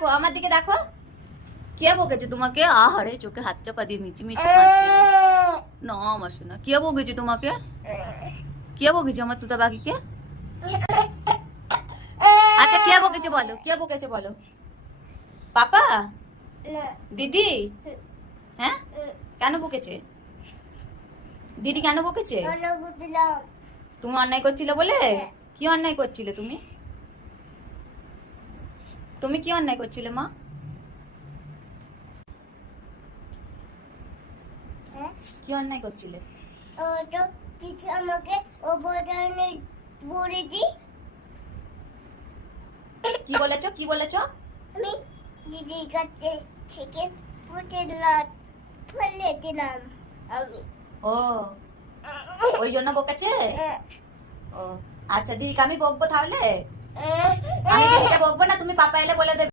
দেখো, আমার দিকে দেখো। কে বকেছে তোমাকে? আহারে, চোখে হাত চাপা দিয়ে মিচি মিচি কাঁদছে। না আমার শোনা, কে বকেছে তোমাকে? কে বকেছে আমার তুতা পাখিকে? আচ্ছা কে বকেছে বলো, কে বকেছে বলো? পাপা? দিদি? হ্যাঁ, কেন বকেছে? দিদি কেন বকেছে? তুমি অন্যায় করছিলে বলে? কি অন্যায় করছিলে তুমি? তুমি কি অন্যায় করছিলে মা? কি অন্যায় করছিলে? আমাকে বলেছি। কি বলেছো, কি বলেছো? আমি দিদির কাছে থেকে ফেলে দিলাম আমি। ও, ওই জন্য বকেছে? ও আচ্ছা, দিদিকে আমি বকবো তাহলে? আমি দিদিকে বকবো না, তুমি পাপা এলে বলে দেবে।